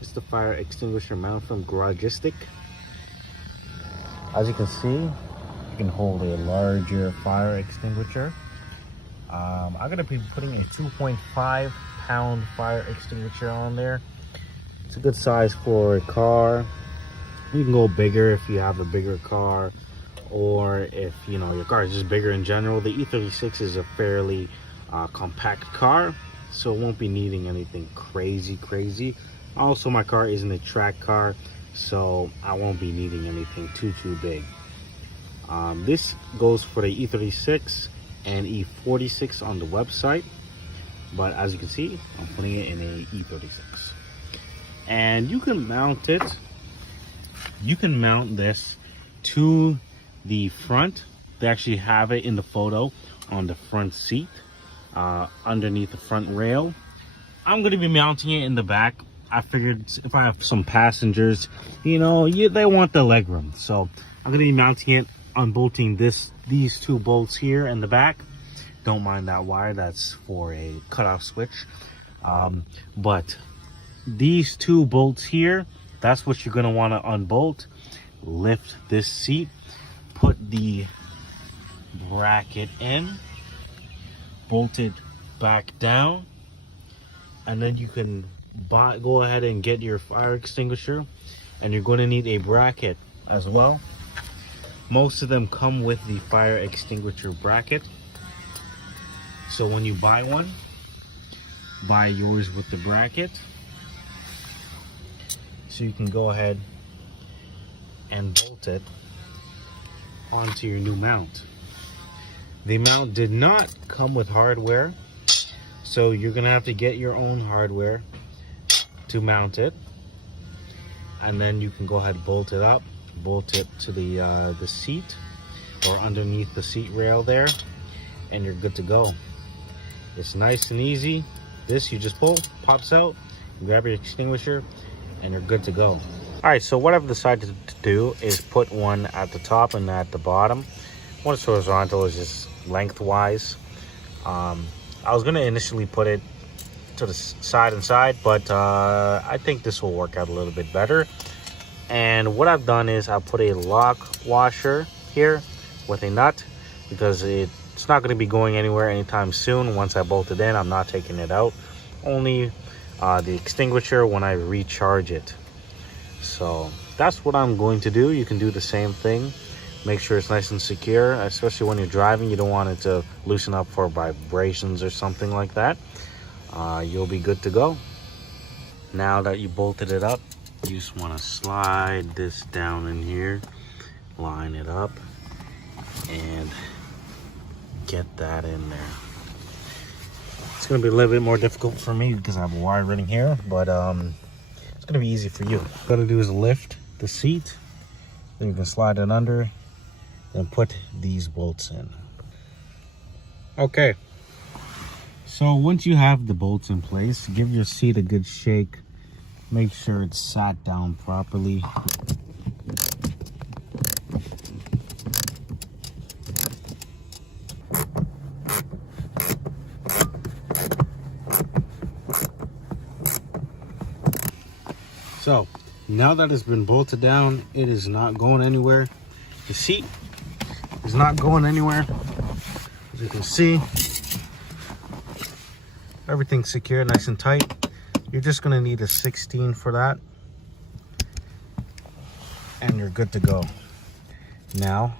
It's the fire extinguisher mount from Garagistic. As you can see, you can hold a larger fire extinguisher. I'm gonna be putting a 2.5 pound fire extinguisher on there. It's a good size for a car. You can go bigger if you have a bigger car, or if you know your car is just bigger in general. The E36 is a fairly compact car, so it won't be needing anything crazy. Also, my car isn't a track car, so I won't be needing anything too big. This goes for the E36 and E46 on the website, but as you can see, I'm putting it in a E36. And you can mount it, you can mount this to the front. They actually have it in the photo on the front seat, underneath the front rail. I'm going to be mounting it in the back. I figured if I have some passengers, you know, they want the legroom, so I'm going to be mounting it, unbolting these two bolts here in the back. Don't mind that wire, that's for a cutoff switch. But these two bolts here, that's what you're going to want to unbolt. Lift this seat, put the bracket in, bolt it back down, and then you can go ahead and get your fire extinguisher. And you're going to need a bracket as well. Most of them come with the fire extinguisher bracket, so when you buy one, buy yours with the bracket, so you can go ahead and bolt it onto your new mount. The mount did not come with hardware, so you're gonna have to get your own hardware to mount it, and then you can go ahead and bolt it up, bolt it to the seat or underneath the seat rail there, and you're good to go. It's nice and easy. This you just pull, pops out, grab your extinguisher, and you're good to go. All right, so what I've decided to do is put one at the top and at the bottom. One is horizontal, is just lengthwise. I was gonna initially put it to the side and side, but I think this will work out a little bit better. And what I've done is I put a lock washer here with a nut, because it's not going to be going anywhere anytime soon. Once I bolt it in, I'm not taking it out, only the extinguisher when I recharge it. So that's what I'm going to do. You can do the same thing. Make sure it's nice and secure, especially when you're driving. You don't want it to loosen up for vibrations or something like that. You'll be good to go. Now that you bolted it up, you just want to slide this down in here, line it up, and get that in there. It's going to be a little bit more difficult for me because I have a wire running here, but it's going to be easy for you. What you got to do is lift the seat, then you can slide it under and put these bolts in. Okay, so once you have the bolts in place, give your seat a good shake. Make sure it's sat down properly. So now that it's been bolted down, it is not going anywhere. The seat is not going anywhere. As you can see, everything's secure, nice and tight. You're just gonna need a 16 for that, and you're good to go. Now,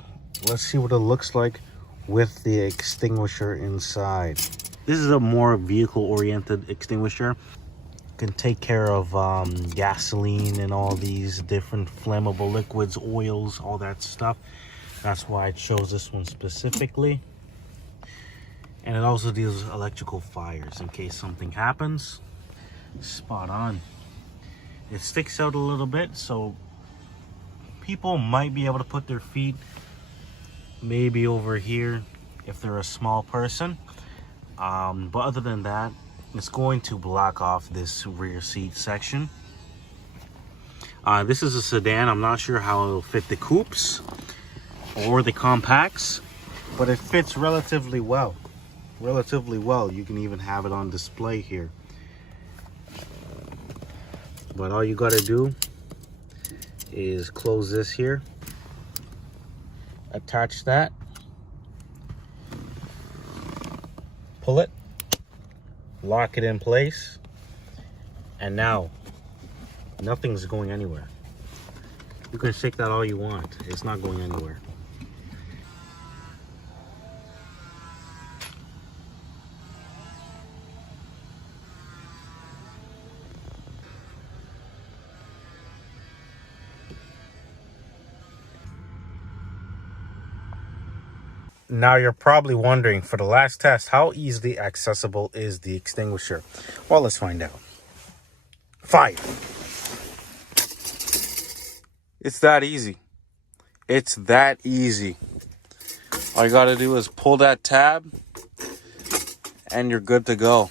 let's see what it looks like with the extinguisher inside. This is a more vehicle-oriented extinguisher. Can take care of gasoline and all these different flammable liquids, oils, all that stuff. That's why it shows this one specifically. And it also deals with electrical fires in case something happens. Spot on. It sticks out a little bit, so people might be able to put their feet maybe over here if they're a small person, but other than that, it's going to block off this rear seat section. This is a sedan. I'm not sure how it'll fit the coupes or the compacts, but it fits relatively well. You can even have it on display here. But all you gotta do is close this here, attach that, pull it, lock it in place, and now nothing's going anywhere. You can shake that all you want, it's not going anywhere. Now you're probably wondering, for the last test, how easily accessible is the extinguisher? Well, let's find out. Fire! It's that easy. It's that easy. All you gotta do is pull that tab and you're good to go.